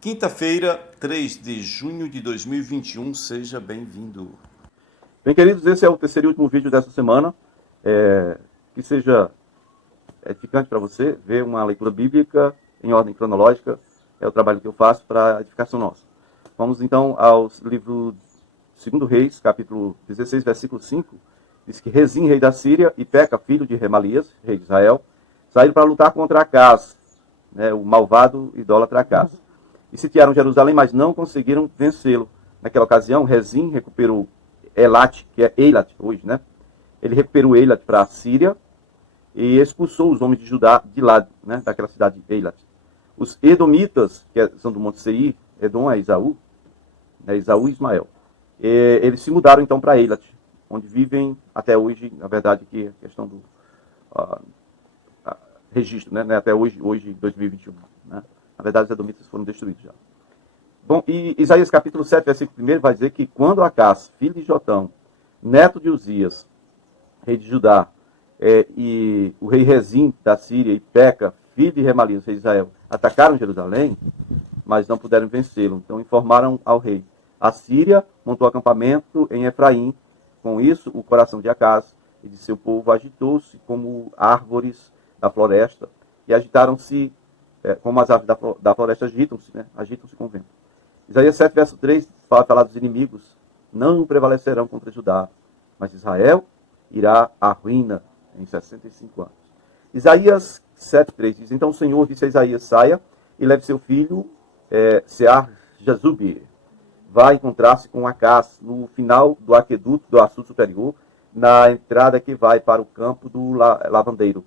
Quinta-feira, 3 de junho de 2021, seja bem-vindo. Bem, queridos, esse é o terceiro e último vídeo dessa semana. Que seja edificante para você ver uma leitura bíblica em ordem cronológica. É o trabalho que eu faço para a edificação nossa. Vamos então ao livro 2 Reis, capítulo 16, versículo 5. Diz que Rezim, rei da Síria, e Peca, filho de Remalias, rei de Israel, saíram para lutar contra Acaz, o malvado idólatra Acaz. E sitiaram Jerusalém, mas não conseguiram vencê-lo. Naquela ocasião, Rezim recuperou Elat, que é Eilat hoje, né? Ele recuperou Eilat para a Síria e expulsou os homens de Judá de lá, né? Daquela cidade de Eilat. Os Edomitas, que são do Monte Seir, Edom é Esaú, né? Esaú e Ismael. Eles se mudaram então para Eilat, onde vivem até hoje, na verdade, que é questão do registro, né? Até hoje 2021, né? Na verdade, os Edomitas foram destruídos já. Bom, e Isaías capítulo 7, versículo 1 vai dizer que quando Acaz, filho de Jotão, neto de Uzias, rei de Judá, e o rei Rezim da Síria e Peca, filho de Remalias, rei de Israel, atacaram Jerusalém, mas não puderam vencê-lo. Então informaram ao rei. A Síria montou acampamento em Efraim. Com isso, o coração de Acaz e de seu povo agitou-se como árvores da floresta e agitaram-se como as aves da floresta agitam-se, né? Agitam-se com o vento. Isaías 7, verso 3, fala dos inimigos. Não prevalecerão contra Judá, mas Israel irá à ruína em 65 anos. Isaías 7, 3 diz, então o Senhor disse a Isaías, saia e leve seu filho Sear-Jazub. Vai encontrar-se com Acaz no final do aqueduto do Açu Superior, na entrada que vai para o campo do lavandeiro.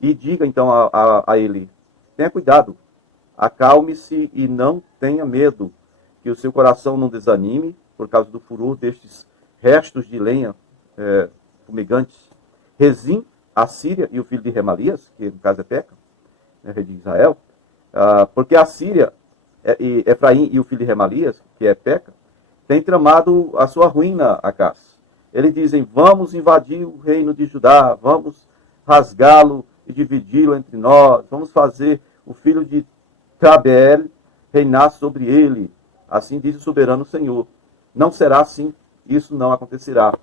E diga então a ele, tenha cuidado, acalme-se e não tenha medo, que o seu coração não desanime por causa do furor destes restos de lenha fumegantes. Rezim, a Síria e o filho de Remalias, que no caso é Peca, rei de Israel, porque a Síria, Efraim e o filho de Remalias, que é Peca, tem tramado a sua ruína, Acaz. Eles dizem, vamos invadir o reino de Judá, vamos rasgá-lo e dividi-lo entre nós, vamos fazer o filho de Tabeel reinar sobre ele. Assim diz o soberano Senhor. Não será assim, isso não acontecerá.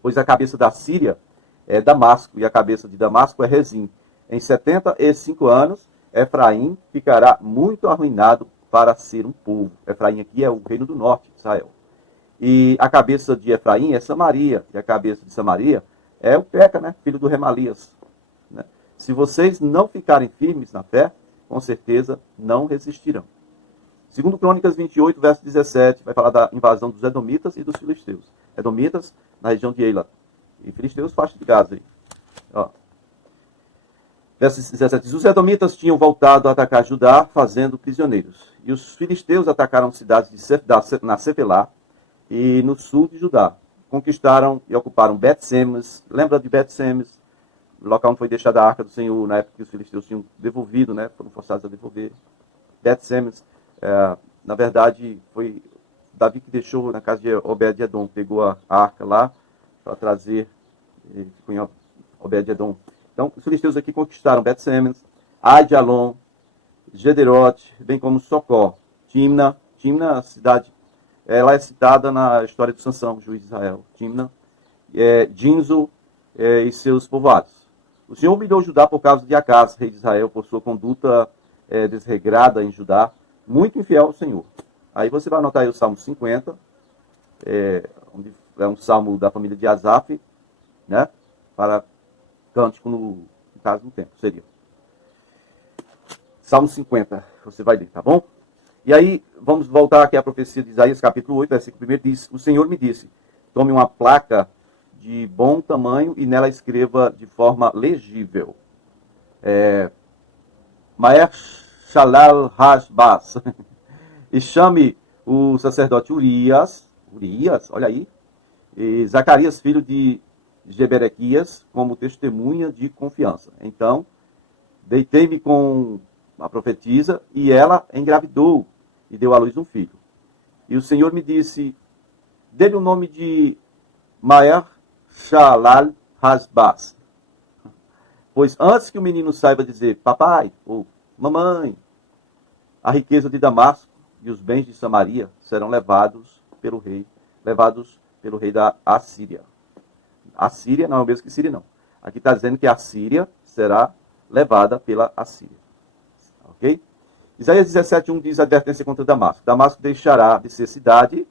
Pois a cabeça da Síria é Damasco, e a cabeça de Damasco é Rezim. Em 75 anos, Efraim ficará muito arruinado para ser um povo. Efraim aqui é o reino do norte de Israel. E a cabeça de Efraim é Samaria, e a cabeça de Samaria é o Peca, né? Filho do Remalias. Né? Se vocês não ficarem firmes na fé, com certeza não resistirão. Segundo Crônicas 28, verso 17, vai falar da invasão dos Edomitas e dos Filisteus. Edomitas na região de Eilat. E Filisteus, faixa de Gaza aí. Ó. Verso 17 diz, os Edomitas tinham voltado a atacar Judá, fazendo prisioneiros. E os Filisteus atacaram cidades na Cefelá e no sul de Judá. Conquistaram e ocuparam Bet-Semes. Lembra de Bet-Semes? O local onde foi deixada a arca do Senhor, na época que os filisteus tinham devolvido, né? Foram forçados a devolver. Bet-Semes, na verdade, foi Davi que deixou na casa de Obed-Edom, pegou a arca lá para trazer, ficou em Obed-Edom. Então, os filisteus aqui conquistaram Bet-Semes, Ai-de-Alon, Gederote, bem como Socó, Timna, a cidade, ela é citada na história de Sansão, juiz de Israel. Timna, Dinzo e seus povoados. O Senhor humilhou Judá por causa de Acaz, rei de Israel, por sua conduta desregrada em Judá, muito infiel ao Senhor. Aí você vai anotar aí o Salmo 50, onde é um salmo da família de Asaf, né? Para cântico no caso do tempo, seria. Salmo 50, você vai ler, tá bom? E aí, vamos voltar aqui à profecia de Isaías, capítulo 8, versículo 1, diz, o Senhor me disse, tome uma placa de bom tamanho e nela escreva de forma legível. Maer Shalal Hashbaz. E chame o sacerdote Urias, olha aí, e Zacarias, filho de Jeberequias, como testemunha de confiança. Então, deitei-me com a profetisa e ela engravidou e deu à luz um filho. E o Senhor me disse, dê-lhe o nome de Maer Shalal Hashbaz. Pois antes que o menino saiba dizer papai ou mamãe, A riqueza de Damasco e os bens de Samaria serão levados pelo rei da Assíria. Assíria não é o mesmo que Síria, não. Aqui está dizendo que a Síria será levada pela Assíria. Ok? Isaías 17:1 diz a advertência contra Damasco. Damasco deixará de ser cidade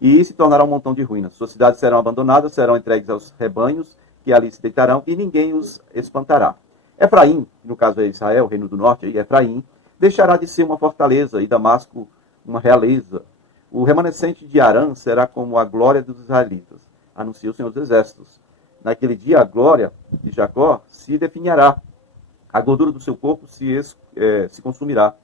e se tornará um montão de ruínas. Suas cidades serão abandonadas, serão entregues aos rebanhos que ali se deitarão e ninguém os espantará. Efraim, no caso é Israel, reino do norte, aí Efraim, deixará de ser uma fortaleza e Damasco uma realeza. O remanescente de Arã será como a glória dos israelitas, anuncia o Senhor dos Exércitos. Naquele dia a glória de Jacó se definirá, a gordura do seu corpo se consumirá.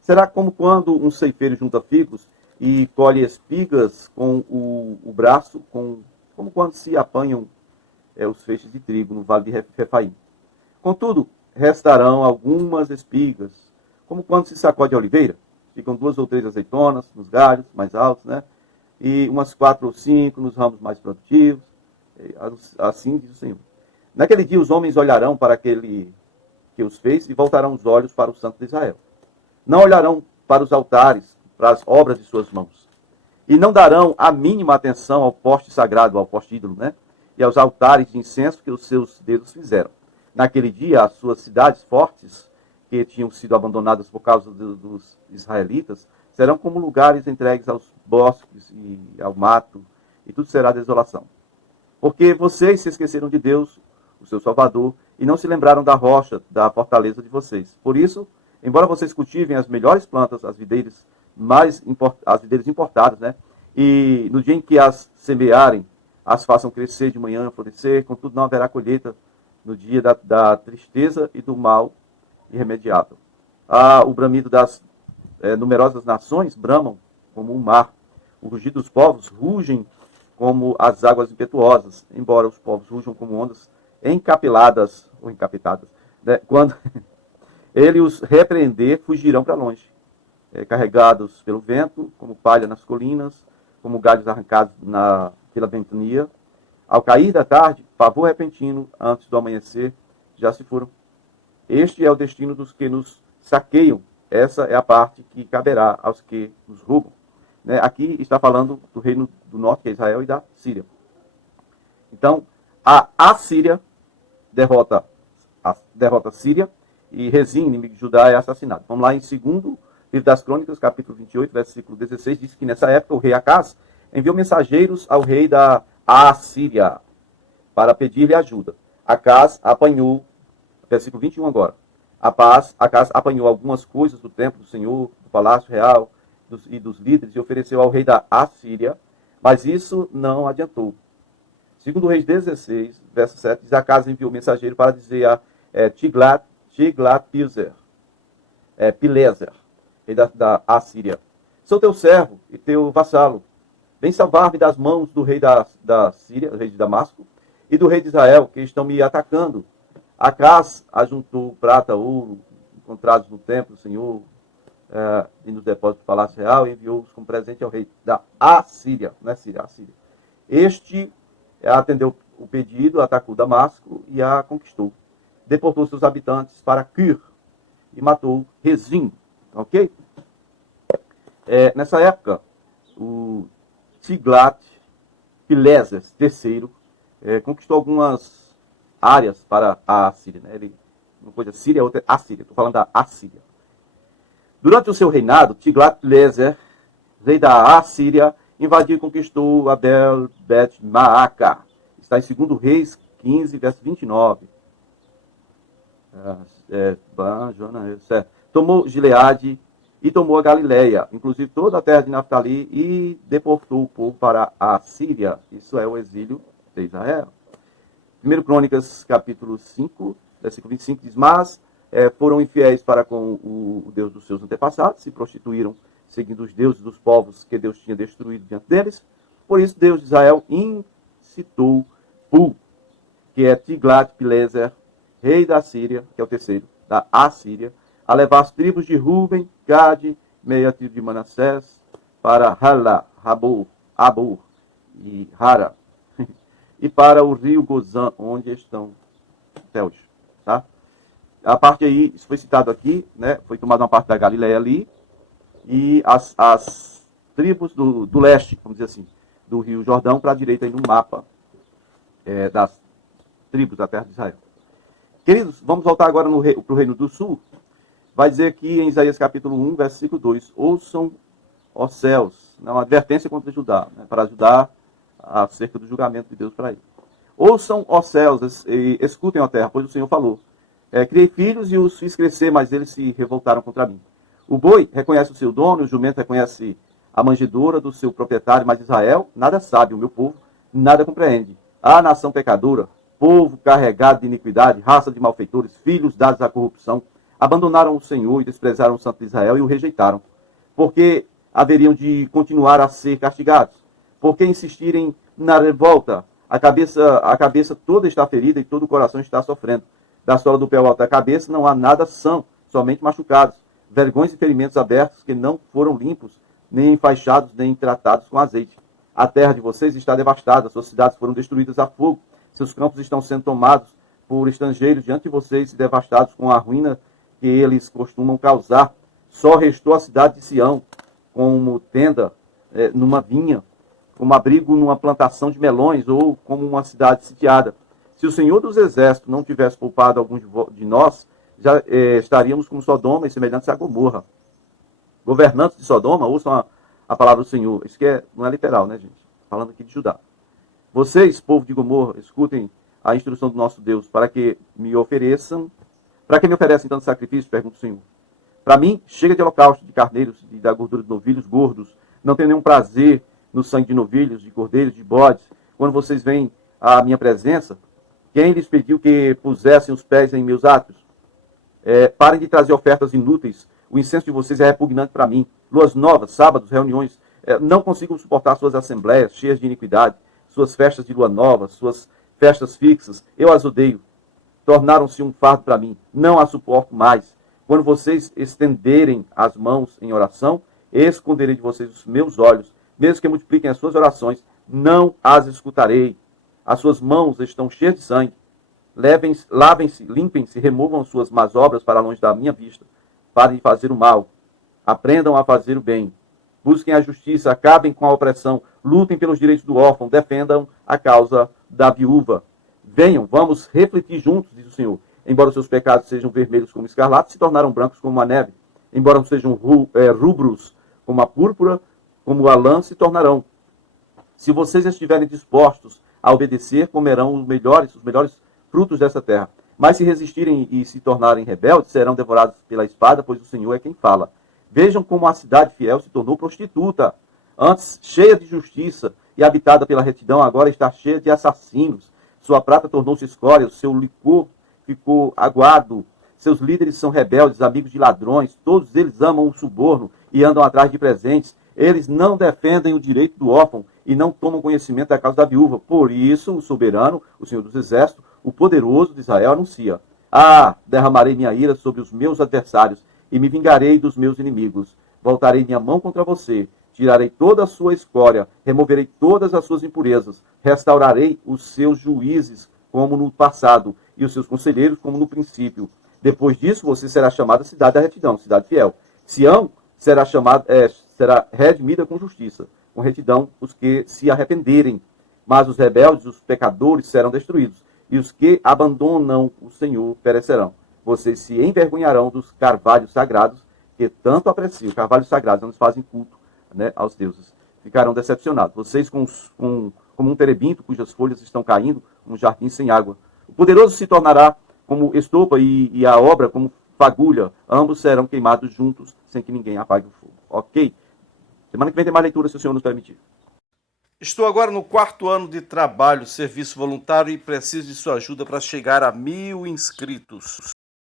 Será como quando um ceifeiro junta figos e colhe espigas com o braço, como quando se apanham os feixes de trigo no vale de Refaim. Contudo, restarão algumas espigas, como quando se sacode a oliveira. Ficam 2 ou 3 azeitonas nos galhos mais altos, né? E umas 4 ou 5 nos ramos mais produtivos. Assim diz o Senhor. Naquele dia os homens olharão para aquele que os fez e voltarão os olhos para o Santo de Israel. Não olharão para os altares, para as obras de suas mãos. E não darão a mínima atenção ao poste sagrado, ao poste ídolo, né? E aos altares de incenso que os seus dedos fizeram. Naquele dia, as suas cidades fortes, que tinham sido abandonadas por causa dos israelitas, serão como lugares entregues aos bosques e ao mato, e tudo será desolação. Porque vocês se esqueceram de Deus, o seu Salvador, e não se lembraram da rocha, da fortaleza de vocês. Por isso, embora vocês cultivem as melhores plantas, as videiras importadas, né? E no dia em que as semearem, as façam crescer de manhã, florescer, contudo não haverá colheita no dia da tristeza e do mal irremediável. O bramido das numerosas nações bramam como um mar. O rugir dos povos rugem como as águas impetuosas, embora os povos rujam como ondas encapiladas ou encapetadas. Né? Quando ele os repreender, fugirão para longe, carregados pelo vento, como palha nas colinas, como galhos arrancados pela ventania. Ao cair da tarde, pavor repentino, antes do amanhecer, já se foram. Este é o destino dos que nos saqueiam. Essa é a parte que caberá aos que nos roubam. Né? Aqui está falando do reino do norte, que é Israel, e da Síria. Então, a Assíria derrota a Síria, e Rezim, inimigo de Judá, é assassinado. Vamos lá em 2º livro das Crônicas, capítulo 28, versículo 16, diz que nessa época o rei Acaz enviou mensageiros ao rei da Assíria para pedir-lhe ajuda. Acaz apanhou, versículo 21 agora, Acaz apanhou algumas coisas do templo do Senhor, do palácio real e dos líderes e ofereceu ao rei da Assíria, mas isso não adiantou. Segundo Reis 16, verso 7, diz: Acaz enviou mensageiro para dizer a Tiglat-Pileser, rei da Assíria: sou teu servo e teu vassalo. Vem salvar-me das mãos do rei da Síria, rei de Damasco, e do rei de Israel, que estão me atacando. Acaz ajuntou prata, ouro, encontrados no templo do Senhor e no depósito do palácio real, e enviou-os como presente ao rei da Assíria. Não é Síria, Assíria. Este atendeu o pedido, atacou Damasco e a conquistou. Deportou seus habitantes para Kir e matou Rezim. Ok? Nessa época, o Tiglat-Pileser III conquistou algumas áreas para a Assíria. Né? Uma coisa Síria, outra é Assíria. Estou falando da Assíria. Durante o seu reinado, Tiglat-Pileser, rei da Assíria, invadiu e conquistou Abel-Bet-Maaca. Está em 2 Reis 15, verso 29. Tomou Gileade e tomou a Galileia, inclusive toda a terra de Naftali, e deportou o povo para a Síria. Isso é o exílio de Israel. 1 Crônicas, capítulo 5, versículo 25, diz: mas foram infiéis para com o Deus dos seus antepassados, se prostituíram seguindo os deuses dos povos que Deus tinha destruído diante deles. Por isso Deus de Israel incitou Pul, que é Tiglat-Pileser, rei da Síria, que é o terceiro, da Assíria, a levar as tribos de Ruben, Gade, meia tribo de Manassés, para Halá, Abor e Hara, e para o rio Gozã, onde estão até hoje. Tá? A parte aí, isso foi citado aqui, né? Foi tomada uma parte da Galileia ali, e as tribos do leste, vamos dizer assim, do Rio Jordão para a direita aí no mapa das tribos da terra de Israel. Queridos, vamos voltar agora para o Reino do Sul. Vai dizer aqui em Isaías capítulo 1, versículo 2, ouçam, ó céus, uma advertência contra Judá, né, para Judá acerca do julgamento de Deus para ele. Ouçam, ó céus, e escutem, ó terra, pois o Senhor falou. Criei filhos e os fiz crescer, mas eles se revoltaram contra mim. O boi reconhece o seu dono, o jumento reconhece a manjedoura do seu proprietário, mas Israel nada sabe, o meu povo nada compreende. A nação pecadora, povo carregado de iniquidade, raça de malfeitores, filhos dados à corrupção, abandonaram o Senhor e desprezaram o Santo de Israel e o rejeitaram. Porque haveriam de continuar a ser castigados? Porque insistirem na revolta? A cabeça toda está ferida e todo o coração está sofrendo. Da sola do pé ao alto da cabeça não há nada são, somente machucados, vergões e ferimentos abertos que não foram limpos, nem enfaixados, nem tratados com azeite. A terra de vocês está devastada, suas cidades foram destruídas a fogo, seus campos estão sendo tomados por estrangeiros diante de vocês e devastados com a ruína que eles costumam causar. Só restou a cidade de Sião, como tenda numa vinha, como abrigo numa plantação de melões, ou como uma cidade sitiada. Se o Senhor dos Exércitos não tivesse poupado alguns de nós, já estaríamos como Sodoma e semelhantes a Gomorra. Governantes de Sodoma, ouçam a palavra do Senhor. Isso não é literal, né, gente? Falando aqui de Judá. Vocês, povo de Gomorra, escutem a instrução do nosso Deus, para que me ofereçam tanto sacrifício, pergunta o Senhor. Para mim, chega de holocausto de carneiros e da gordura de novilhos gordos. Não tenho nenhum prazer no sangue de novilhos, de cordeiros, de bodes. Quando vocês vêm à minha presença, quem lhes pediu que pusessem os pés em meus átrios? Parem de trazer ofertas inúteis. O incenso de vocês é repugnante para mim. Luas novas, sábados, reuniões. Não consigo suportar suas assembleias cheias de iniquidade, suas festas de lua nova, suas festas fixas. Eu as odeio. Tornaram-se um fardo para mim. Não as suporto mais. Quando vocês estenderem as mãos em oração, esconderei de vocês os meus olhos. Mesmo que multipliquem as suas orações, não as escutarei. As suas mãos estão cheias de sangue. Lavem-se, limpem-se, removam suas más obras para longe da minha vista. Parem de fazer o mal. Aprendam a fazer o bem. Busquem a justiça, acabem com a opressão, lutem pelos direitos do órfão, defendam a causa da viúva. Venham, vamos refletir juntos, diz o Senhor. Embora os seus pecados sejam vermelhos como escarlate, se tornaram brancos como a neve. Embora não sejam rubros como a púrpura, como a lã se tornarão. Se vocês estiverem dispostos a obedecer, comerão os melhores frutos dessa terra. Mas se resistirem e se tornarem rebeldes, serão devorados pela espada, pois o Senhor é quem fala. Vejam como a cidade fiel se tornou prostituta. Antes cheia de justiça e habitada pela retidão, agora está cheia de assassinos. Sua prata tornou-se escória, o seu licor ficou aguado. Seus líderes são rebeldes, amigos de ladrões. Todos eles amam o suborno e andam atrás de presentes. Eles não defendem o direito do órfão e não tomam conhecimento da causa da viúva. Por isso, o soberano, o Senhor dos Exércitos, o poderoso de Israel, anuncia: derramarei minha ira sobre os meus adversários e me vingarei dos meus inimigos. Voltarei minha mão contra você, tirarei toda a sua escória, removerei todas as suas impurezas, restaurarei os seus juízes como no passado e os seus conselheiros como no princípio. Depois disso, você será chamada cidade da retidão, cidade fiel. Sião será redimida com justiça, com retidão os que se arrependerem. Mas os rebeldes, os pecadores serão destruídos, e os que abandonam o Senhor perecerão. Vocês se envergonharão dos carvalhos sagrados, que tanto apreciam. Carvalhos sagrados, eles fazem culto, né, aos deuses. Ficarão decepcionados. Vocês como um terebinto cujas folhas estão caindo, um jardim sem água. O poderoso se tornará como estopa e a obra como fagulha. Ambos serão queimados juntos, sem que ninguém apague o fogo. Ok? Semana que vem tem mais leitura, se o Senhor nos permitir. Estou agora no 4º ano de trabalho, serviço voluntário, e preciso de sua ajuda para chegar a 1000 inscritos.